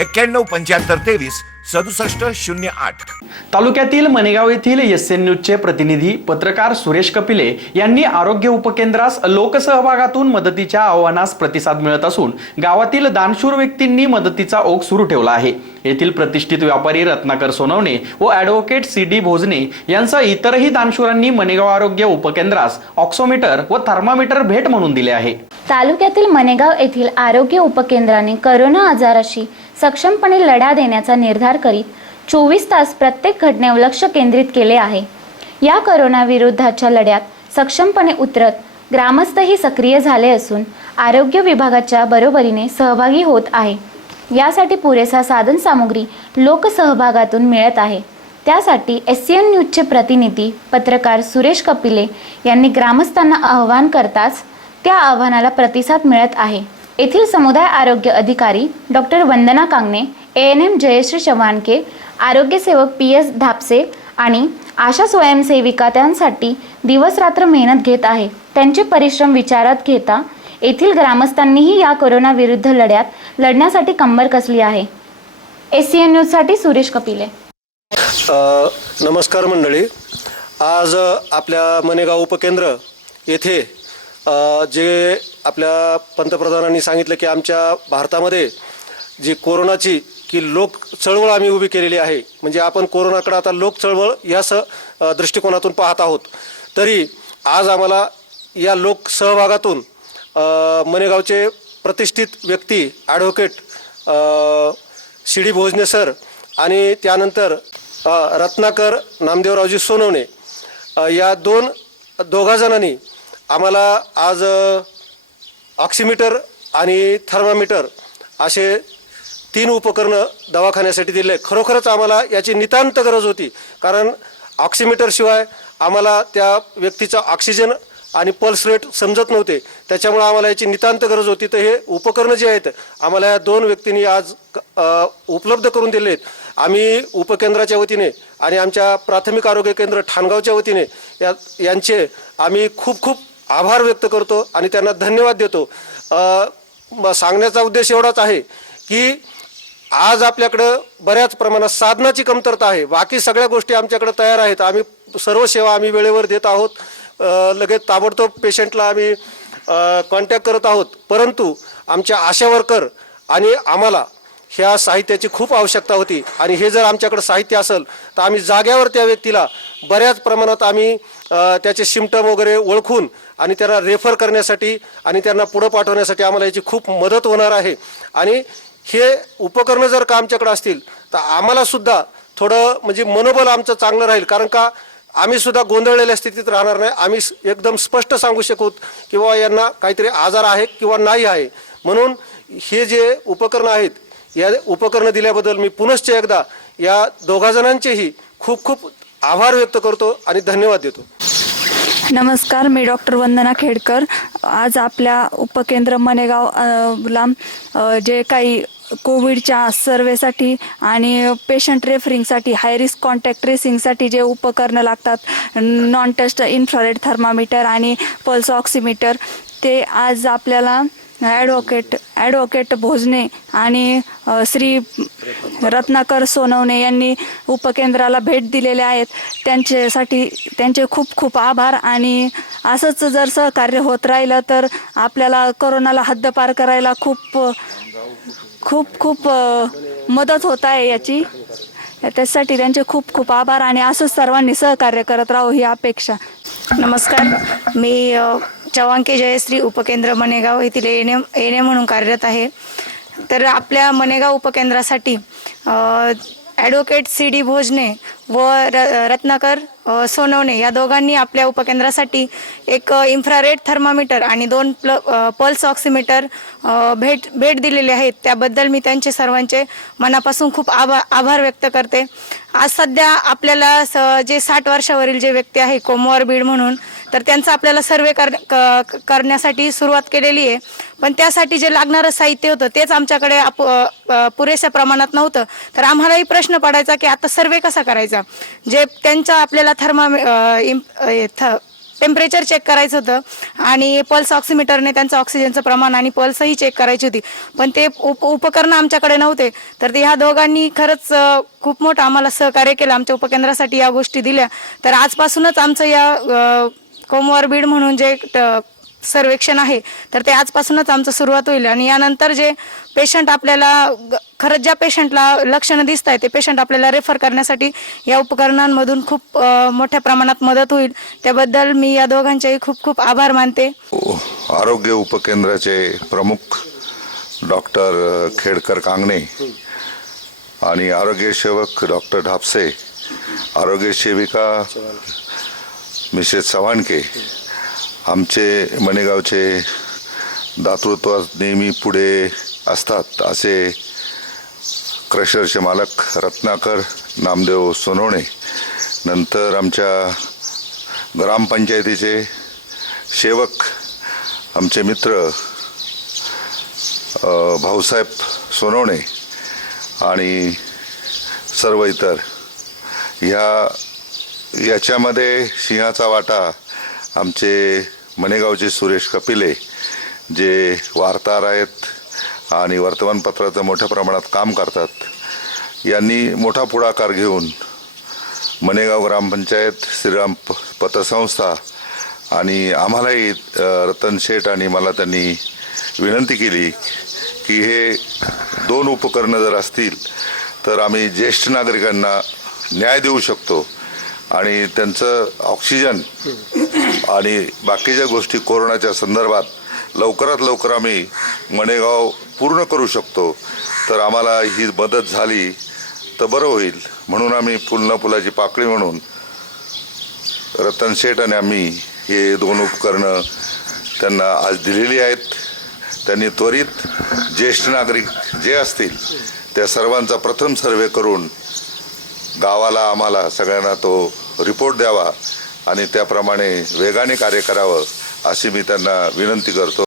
एक्क्याण्णव पंच्याहत्तर तेवीस सदुसष्ट शून्य आठ. तालुक्यातील मनेगाव येथील एस एन न्यूजचे प्रतिनिधी पत्रकार सुरेश कपिले यांनी आरोग्य उपकेंद्रास लोकसहभागातून मदतीच्या आव्हानास प्रतिसाद मिळत असून गावातील दानशूर व्यक्तींनी मदतीचा ओघ सुरू ठेवला आहे. येथील प्रतिष्ठित व्यापारी रत्नाकर सोनवणे व ॲडव्होकेट सी डी भोजने यांसह इतरही दानशूरांनी मनेगाव आरोग्य उपकेंद्रास ऑक्सोमीटर व थर्मामीटर भेट म्हणून दिले आहे. तालुक्यातील मनेगाव येथील आरोग्य उपकेंद्राने करोना आजाराशी सक्षमपणे लढा देण्याचा निर्धार करीत चोवीस तास प्रत्येक घटनेवर लक्ष केंद्रित केले आहे. या करोनाविरुद्धच्या लढ्यात सक्षमपणे उतरत ग्रामस्थही सक्रिय झाले असून आरोग्य विभागाच्या बरोबरीने सहभागी होत आहे. यासाठी पुरेसा साधनसामुग्री लोकसहभागातून मिळत आहे. त्यासाठी एस सी एन न्यूजचे प्रतिनिधी पत्रकार सुरेश कपिले यांनी ग्रामस्थांना आवाहन करताच त्या आव्हानाला प्रतिसाद मिळत आहे. येथील समुदाय आरोग्य अधिकारी doctor Vandana Kangane A N M Jayashree Chavhanke आरोग्यसेवक पी एस धापसे आणि आशा स्वयंसेविका त्यांसाठी दिवसरात्र मेहनत घेत आहे. त्यांचे परिश्रम विचारात घेता येथील ग्रामस्थांनीही या कोरोना विरुद्ध लढ्यात लढण्यासाठी कंबर कसली आहे. एस सी एन न्यूजसाठी सुरेश कपिले. नमस्कार मंडळी. आज आपल्या मनेगाव उपकेंद्र येथे जे आपल्या पंतप्रधानांनी सांगितलं की आमच्या भारतामध्ये जी कोरोनाची की लोक चळवळ आम्ही उभी केलेली आहे म्हणजे आपण कोरोनाकडे आता लोक चळवळ या स दृष्टिकोनातून पाहत आहोत. तरी आज आम्हाला या लोक सहभागातून मनेगावचे प्रतिष्ठित व्यक्ती advocate C D Bhojane sir आणि त्यानंतर रत्नाकर नामदेवरावजी सोनवणे या दोन दोघा जणांनी आम्हाला आज ऑक्सिमीटर आणि थर्मामीटर असे तीन उपकरणं दवाखान्यासाठी दिले खरोखरच आम्हाला याची नितांत गरज होती. कारण ऑक्सिमीटरशिवाय आम्हाला त्या व्यक्तीचा ऑक्सिजन आणि पल्स रेट समजत नव्हते. त्याच्यामुळे आम्हाला याची नितांत गरज होती. तर हे उपकरणं जे आहेत आम्हाला या दोन व्यक्तींनी आज उपलब्ध करून दिले आहेत. आम्ही उपकेंद्राच्या वतीने आणि आमच्या प्राथमिक आरोग्य केंद्र ठाणगावच्या वतीने या यांचे आम्ही खूप खूप आभार व्यक्त करतो आणि त्यांना धन्यवाद देतो. सांगण्याचा उद्देश एवढाच आहे की आज आपल्याकडं बऱ्याच प्रमाणात साधनाची कमतरता आहे. बाकी सगळ्या गोष्टी आमच्याकडे तयार आहेत. आम्ही सर्व सेवा आम्ही वेळेवर देत आहोत. लगेच ताबडतोब पेशंटला आम्ही कॉन्टॅक्ट करत आहोत. परंतु आमच्या आशा वर्कर आणि आम्हाला ह्या साहित्याची खूप आवश्यकता होती. आणि हे जर आमच्याकडे साहित्य असेल तर आम्ही जाग्यावर त्या व्यक्तीला बऱ्याच प्रमाणात आम्ही त्याचे सिमटम वगैरे ओळखून आणि त्यांना रेफर करण्यासाठी आणि त्यांना पुढं पाठवण्यासाठी आम्हाला याची खूप मदत होणार आहे. आणि हे उपकरणं जर का आमच्याकडे असतील तर आम्हालासुद्धा थोडं म्हणजे मनोबल आमचं चांगलं राहील. कारण का आम्ही सुद्धा गोंधळलेल्या स्थितीत राहणार नाही. आम्ही एकदम स्पष्ट सांगू शकू किंवा यांना काहीतरी आजार आहे किंवा नाही आहे. म्हणून हे जे उपकरणं आहेत या उपकरणं दिल्याबद्दल मी पुनश्च एकदा या दोघाजणांचेही खूप खूप आभार व्यक्त करतो आणि धन्यवाद देतो. नमस्कार मी डॉक्टर वंदना खेडकर. आज आपल्या उपकेंद्र मनेगाव ला जे काही कोविडच्या सर्वेसाठी आणि पेशंट रेफरिंगसाठी हाय रिस्क कॉन्टॅक्ट ट्रेसिंगसाठी जे उपकरणं लागतात नॉन टस्ट इन्फ्रारेड थर्मामीटर आणि पल्स ऑक्सिमीटर ते आज आपल्याला ॲडव्होकेट ॲडव्होकेट भोजने आणि श्री रत्नाकर सोनवणे यांनी उपकेंद्राला भेट दिलेल्या आहेत. त्यांच्यासाठी त्यांचे खूप खूप आभार आणि असंच जर सहकार्य होत राहिलं तर आपल्याला कोरोनाला हद्दपार करायला खूप खूप खूप मदत होत आहे याची. त्यासाठी त्यांचे खूप खूप आभार आणि असंच सर्वांनी सहकार्य करत राहू ही अपेक्षा. नमस्कार. मी चव्हाणके जयश्री उपकेंद्र मनेगाव येथील एन एम एन एम म्हणून कार्यरत आहे. तर आपल्या मनेगाव उपकेंद्रासाठी ॲडव्होकेट सी डी भोजने व र रत्नाकर सोनवणे या दोघांनी आपल्या उपकेंद्रासाठी एक इन्फ्रारेड थर्मामीटर आणि दोन प्ल पल्स ऑक्सिमीटर भेट भेट दिलेले आहेत. त्याबद्दल मी त्यांचे सर्वांचे मनापासून खूप आभा आभार व्यक्त करते. आज सध्या आपल्याला स जे साठ वर्षावरील जे व्यक्ती आहे कोमॉरबीड म्हणून तर त्यांचा आपल्याला सर्वे कर क- करण्यासाठी सुरुवात केलेली आहे. पण त्यासाठी जे लागणारं साहित्य होतं तेच आमच्याकडे आप पुरेशा प्रमाणात नव्हतं. तर आम्हालाही प्रश्न पडायचा की आता सर्वे कसा करायचा? जे त्यांचा आपल्याला थर्मा टेम्परेचर चेक करायचं होतं आणि पल्स ऑक्सिमीटरने त्यांचं ऑक्सिजनचं प्रमाण आणि पल्सही चेक करायची होती. पण ते उप उपकरणं आमच्याकडे नव्हते. तर ते ह्या दोघांनी खरंच खूप मोठं आम्हाला सहकार्य केलं आमच्या उपकेंद्रासाठी या गोष्टी दिल्या. तर आजपासूनच आमचं या कोमॉर्बिड बीड म्हणून जे ट- सर्वेक्षण आहे तर ते आजपासूनच आमचं सुरुवात होईल. आणि यानंतर जे पेशंट आपल्याला खरंच ज्या पेशंटला लक्षणं दिसत आहे ते पेशंट आपल्याला रेफर करण्यासाठी या उपकरणांमधून खूप मोठ्या प्रमाणात मदत होईल. त्याबद्दल मी या दोघांचेही खूप खूप आभार मानते. हो, आरोग्य उपकेंद्राचे प्रमुख डॉक्टर खेडकर कांगणे आणि आरोग्य सेवक डॉक्टर ढापसे आरोग्य सेविका मिसेस चव्हाणके. आमचे मणेगावचे दातृत्वात नेहमी पुढे असतात असे क्रशरचे मालक रत्नाकर नामदेव सोनवणे. नंतर आमच्या ग्रामपंचायतीचे सेवक आमचे मित्र भाऊसाहेब सोनवणे आणि सर्व इतर. ह्या याच्यामध्ये सिंहाचा वाटा आमचे मनेगावचे सुरेश कपिले जे वार्ताहर आहेत आणि वर्तमानपत्राचं मोठ्या प्रमाणात काम करतात यांनी मोठा पुढाकार घेऊन मनेगाव ग्रामपंचायत श्रीराम प- पतसंस्था आणि आम्हालाही रतन शेठ आणि मला त्यांनी विनंती केली की हे दोन उपकरणं जर असतील तर आम्ही ज्येष्ठ नागरिकांना न्याय देऊ शकतो. आणि त्यांचं ऑक्सिजन आणि बाकीच्या गोष्टी कोरोनाच्या संदर्भात लवकरात लवकर आम्ही मणेगाव पूर्ण करू शकतो. तर आम्हाला ही मदत झाली तर बरं होईल. म्हणून आम्ही पुलना पुलाची पाकळी म्हणून रतन शेठ आणि आम्ही हे दोन उपकरणं त्यांना आज दिलेली आहेत. त्यांनी त्वरित ज्येष्ठ नागरिक जे असतील त्या सर्वांचा प्रथम सर्वे करून गावाला आम्हाला सगळ्यांना तो रिपोर्ट द्यावा आणि त्याप्रमाणे वेगाने कार्य करावं अशी मी त्यांना विनंती करतो.